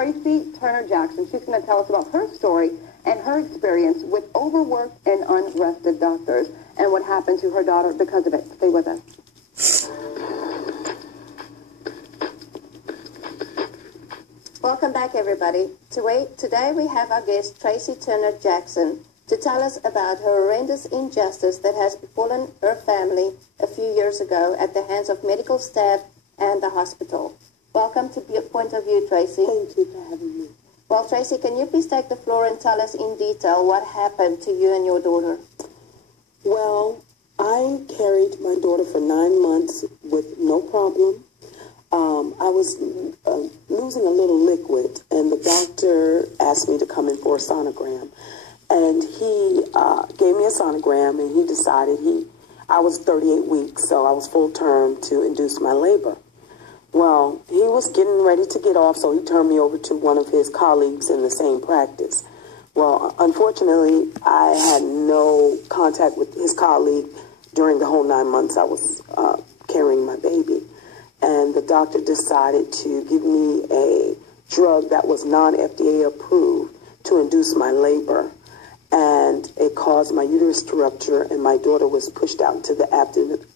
Tracie Turner-Jackson. She's going to tell us about her story and her experience with overworked and unrested doctors and what happened to her daughter because of it. Stay with us. Welcome back, everybody. Today we have our guest, Tracie Turner-Jackson, to tell us about her horrendous injustice that has befallen her family a few years ago at the hands of medical staff and the hospital. Welcome to Point of View, Tracie. Thank you for having me. Well, Tracie, can you please take the floor and tell us in detail what happened to you and your daughter? Well, I carried my daughter for 9 months with no problem. I was losing a little liquid, and the doctor asked me to come in for a sonogram. And he gave me a sonogram, and he decided I was 38 weeks, so I was full term to induce my labor. Well, he was getting ready to get off, so he turned me over to one of his colleagues in the same practice. Well, unfortunately, I had no contact with his colleague during the whole 9 months I was carrying my baby. And the doctor decided to give me a drug that was non-FDA approved to induce my labor. And it caused my uterus to rupture, and my daughter was pushed out into the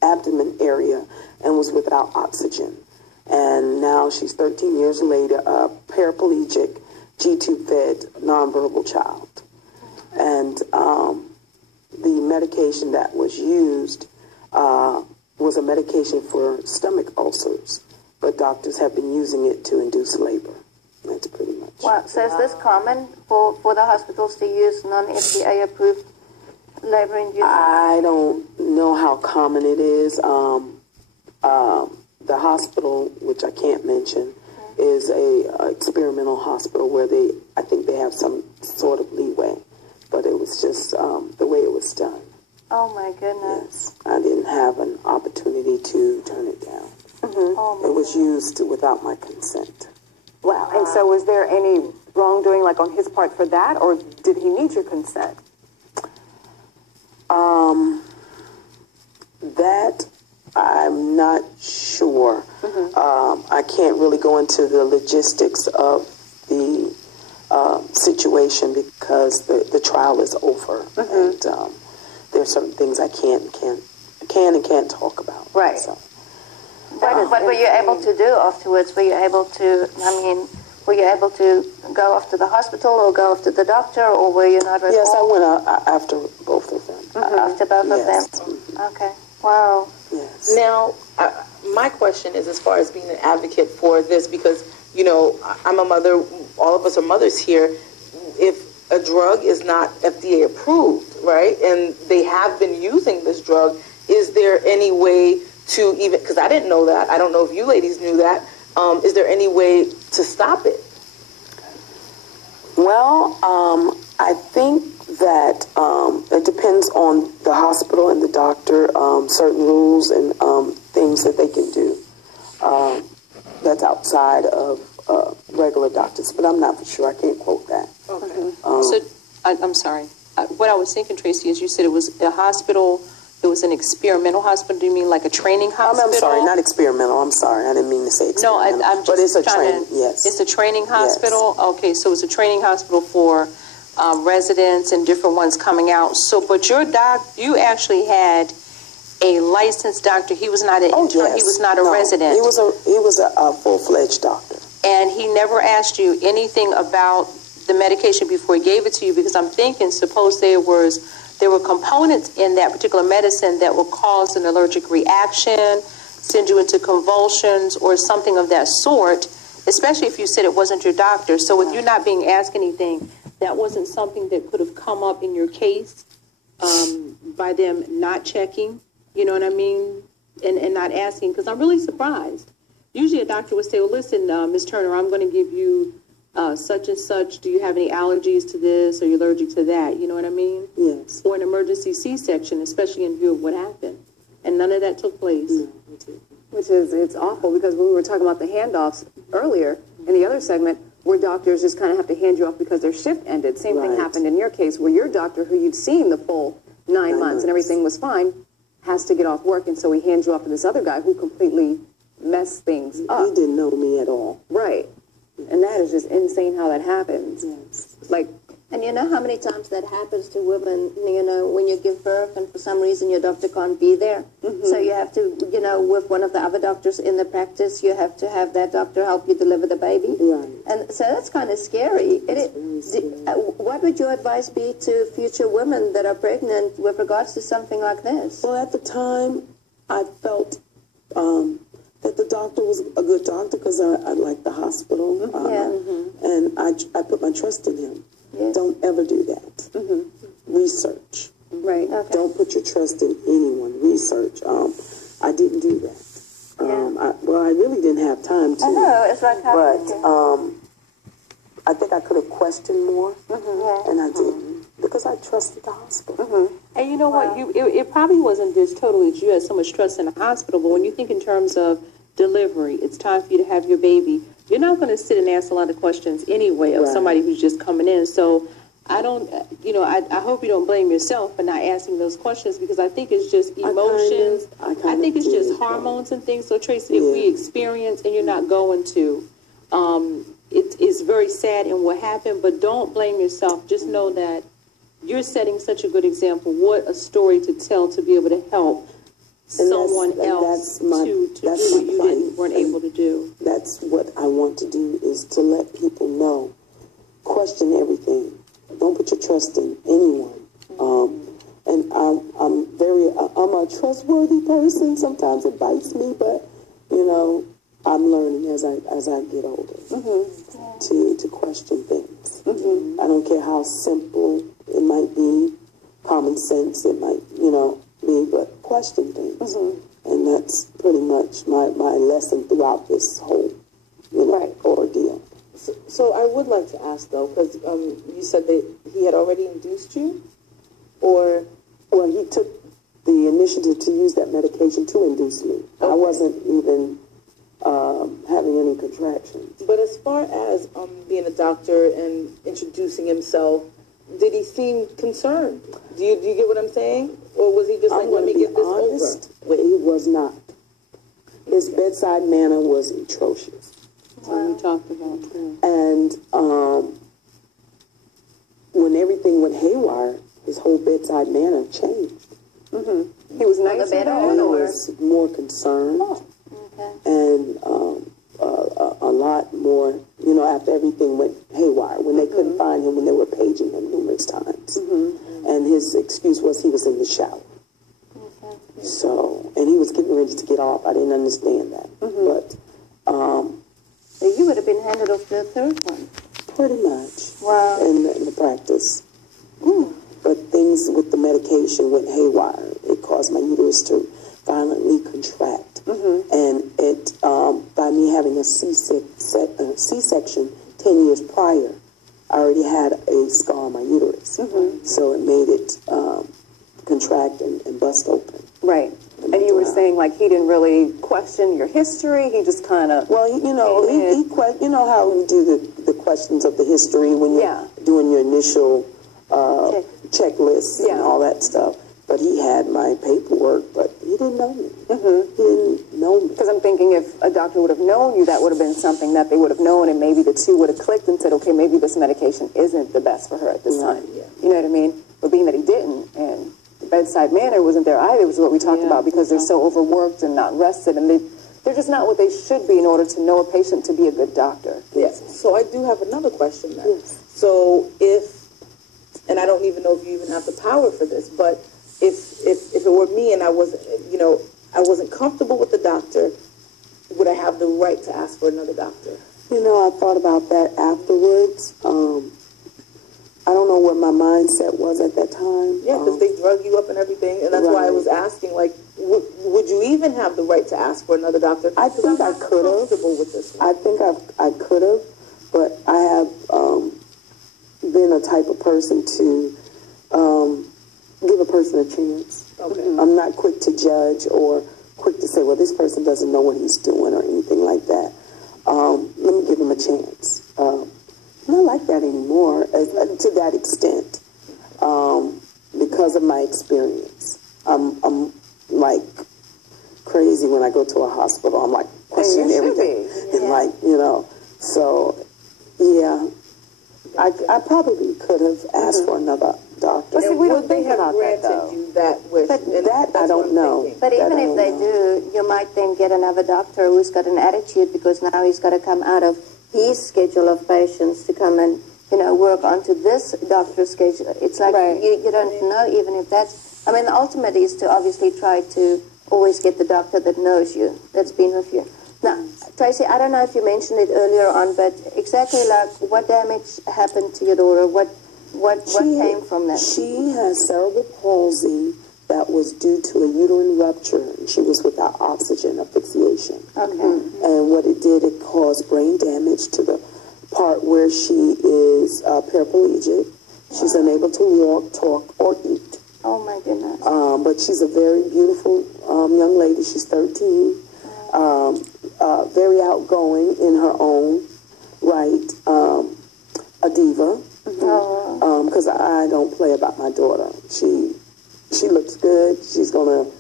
abdomen area and was without oxygen. And now she's 13 years later, a paraplegic, G-tube-fed, nonverbal child. And the medication that was used was a medication for stomach ulcers, but doctors have been using it to induce labor. That's pretty much. Well, so is this common for the hospitals to use non-FDA approved labor-inducing? I don't know how common it is. The hospital, which I can't mention, is a experimental hospital where I think they have some sort of leeway, but it was just the way it was done. Oh my goodness. Yes, I didn't have an opportunity to turn it down. Oh, it was used without my consent. Wow. And so was there any wrongdoing, like on his part for that, or did he need your consent? That I'm not sure. I can't really go into the logistics of the situation because the trial is over, and there's certain things I can and can't talk about. Right. So. What were you able to do afterwards? Were you able to go off to the hospital or go off to the doctor, or were you not at all? Yes, I went after both of them. After both of them? Okay. Wow. Yes. Now, my question is as far as being an advocate for this, because, you know, I'm a mother, all of us are mothers here. If a drug is not FDA approved, right, and they have been using this drug, is there any way to even, because I didn't know that, I don't know if you ladies knew that, is there any way to stop it? Well, I think that it depends on the hospital and the doctor, certain rules and things that they can do that's outside of regular doctors, but I'm not for sure. I can't quote that. Okay. So, I'm sorry. What I was thinking, Tracie, is you said it was a hospital. It was an experimental hospital. Do you mean like a training hospital? I'm sorry, not experimental. I'm sorry. I didn't mean to say experimental. No, I'm just but it's a training. Yes. It's a training hospital? Yes. Okay, so it's a training hospital for residents and different ones coming out. So, but you actually had a licensed doctor. He was not an intern. Yes. He was not a resident. He was a full-fledged doctor. And he never asked you anything about the medication before he gave it to you, because I'm thinking, suppose there were components in that particular medicine that will cause an allergic reaction, send you into convulsions or something of that sort, especially if you said it wasn't your doctor. So with you not being asked anything, that wasn't something that could have come up in your case by them not checking, you know what I mean, and not asking, because I'm really surprised. Usually a doctor would say, well, listen, Ms. Turner, I'm going to give you such and such. Do you have any allergies to this? Are you allergic to that? You know what I mean? Yes. Or an emergency C-section, especially in view of what happened. And none of that took place. No, Which is, it's awful, because when we were talking about the handoffs earlier in the other segment, where doctors just kind of have to hand you off because their shift ended. Same thing happened in your case, where your doctor, who you'd seen the full 9 months and everything was fine, has to get off work, and so he hands you off to this other guy who completely messed things up. He didn't know me at all. Right. And that is just insane how that happens. Yes. Like, And you know how many times that happens to women, you know, when you give birth and for some reason your doctor can't be there. So you have to, you know, with one of the other doctors in the practice, you have to have that doctor help you deliver the baby. Right. And so that's kind of scary. What would your advice be to future women that are pregnant with regards to something like this? Well, at the time, I felt that the doctor was a good doctor because I liked the hospital. And I put my trust in him. Yes. Don't ever do that. Research. right. Okay. Don't put your trust in anyone. Research. I didn't do that. I really didn't have time to. I know, it's like But I think I could have questioned more, and I didn't because I trusted the hospital. And you know what? It probably wasn't just totally that you had so much trust in the hospital, but when you think in terms of delivery, it's time for you to have your baby. You're not going to sit and ask a lot of questions anyway of somebody who's just coming in. So I don't, I hope you don't blame yourself for not asking those questions because I think it's just emotions. I think it's just hormones and things. So Tracie, that we experience and you're not going to. It's very sad in what happened, but don't blame yourself. Just know that you're setting such a good example. What a story to tell to be able to help someone else to do what you weren't able to do. That's what I want to do, is to let people know, question everything. Don't put your trust in anyone. And I'm a trustworthy person. Sometimes it bites me, but I'm learning as I get older to question things. I don't care how simple it might be, common sense it might be, but question things. And that's pretty much my lesson throughout this whole ordeal. So I would like to ask though, because you said that he had already induced you, or well, he took the initiative to use that medication to induce me. Okay. I wasn't even having any contractions. But as far as being a doctor and introducing himself, did he seem concerned? Do you get what I'm saying? Or was he just like, let me get this over? He was not. His bedside manner was atrocious. So we talked about that. And when everything went haywire, his whole bedside manner changed. He was nicer He was more concerned. And a lot more, after everything went haywire, when they couldn't find him, when they were paging him numerous times. And his excuse was he was in the shower. So, and he was getting ready to get off. I didn't understand that. But you would have been handed off to the third one. pretty much. Wow. In the practice. But things with the medication went haywire. It caused my uterus to violently contract. And it, by me having a C-section 10 years prior, I already had a scar on my uterus. So it made it contract and bust open. Right. And you were saying, like, he didn't really question your history. He just kind of... Well, you know how we do the questions of the history when you're doing your initial checklists and all that stuff. But he had my paperwork, but he didn't know me. He didn't know me. Because I'm thinking if a doctor would have known you, that would have been something that they would have known, and maybe the two would have clicked and said, okay, maybe this medication isn't the best for her at this time. Yeah. You know what I mean? But being that he didn't, and the bedside manner wasn't there either, which is what we talked about, because they're so overworked and not rested, and they're just not what they should be in order to know a patient to be a good doctor. Yes. So I do have another question then. Yes. So and I don't even know if you even have the power for this, but if it were me and I wasn't comfortable with the doctor, would I have the right to ask for another doctor? I thought about that afterwards. I don't know what my mindset was at that time. Yeah, because they drug you up and everything, and that's why I was asking, like, would you even have the right to ask for another doctor? I think I could have. With this one. I think I could have, but I have been a type of person to give a person a chance. Okay. I'm not quick to judge or quick to say, well, this person doesn't know what he's doing or anything like that. Let me give him a chance. I'm not like that anymore to that extent because of my experience. I'm like crazy when I go to a hospital. I'm like questioning everything. And so Yeah. I probably could have asked for another doctor. But see, we don't would they think have about that, granted though. you that wish? But And that I that's what don't I'm know. thinking. But That even I if don't they know. do, you might then get another doctor who's got an attitude because now he's got to come out of his schedule of patients to come and, work onto this doctor's schedule. It's like Right. you don't know even if that's... I mean, the ultimate is to obviously try to always get the doctor that knows you, that's been with you. Now, Tracie, I don't know if you mentioned it earlier on, but exactly like what damage happened to your daughter? What came from that? She has cerebral palsy that was due to a uterine rupture. She was without oxygen asphyxiation. Okay. And what it did, it caused brain damage to the part where she is paraplegic. She's unable to walk, talk, or eat. Oh, my goodness. But she's a very beautiful young lady. She's 13. Very outgoing in her own right. A diva. Because I don't play about my daughter. She looks good. She's going to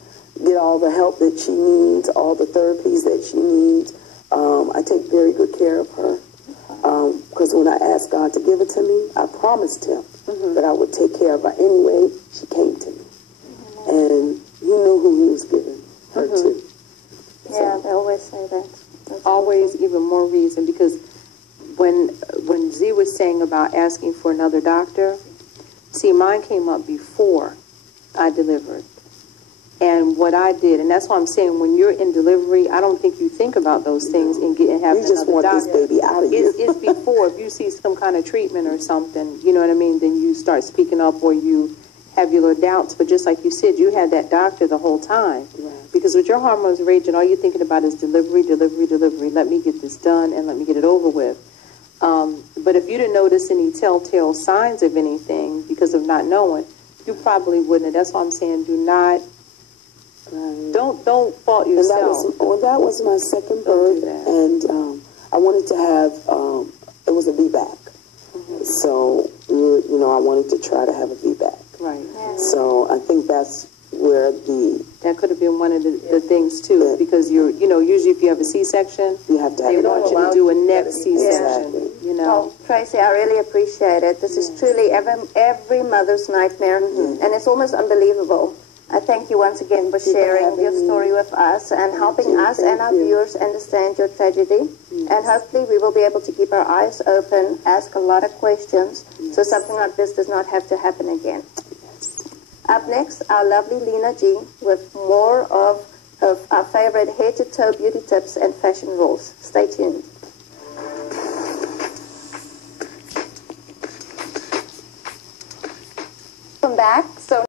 get all the help that she needs, all the therapies that she needs. I take very good care of her. Because when I asked God to give it to me, I promised him that I would take care of her anyway. She came to me. And he knew who he was giving her to. Yeah, they always say that. That's Always even more reason, because when Z was saying about asking for another doctor, see, mine came up before I delivered. And what I did, and that's why I'm saying, when you're in delivery, I don't think you think about those things and having You just another want doctor. this baby out of you. It's before. If you see some kind of treatment or something, you know what I mean, then you start speaking up or you have your little doubts. But just like you said, you had that doctor the whole time. Right. Because with your hormones raging, all you're thinking about is delivery, delivery, delivery. Let me get this done and let me get it over with. But if you didn't notice any telltale signs of anything because of not knowing, you probably wouldn't. That's why I'm saying, do not, don't fault yourself. And that was my second Don't do birth, that. and I wanted to have, it was a VBAC. So, I wanted to try to have a VBAC. Right. So I think that's where That could have been one of the things too, because usually if you have a C-section, you have to have they it. want you to do a neck C-section. Exactly. Well, Tracie, I really appreciate it. This is truly every mother's nightmare, and it's almost unbelievable. I thank you once again for sharing your story with us and helping us and our viewers understand your tragedy. And hopefully we will be able to keep our eyes open, ask a lot of questions, so something like this does not have to happen again. Up next, our lovely Lena G with more of our favorite head-to-toe beauty tips and fashion rules. Stay tuned. Welcome back. So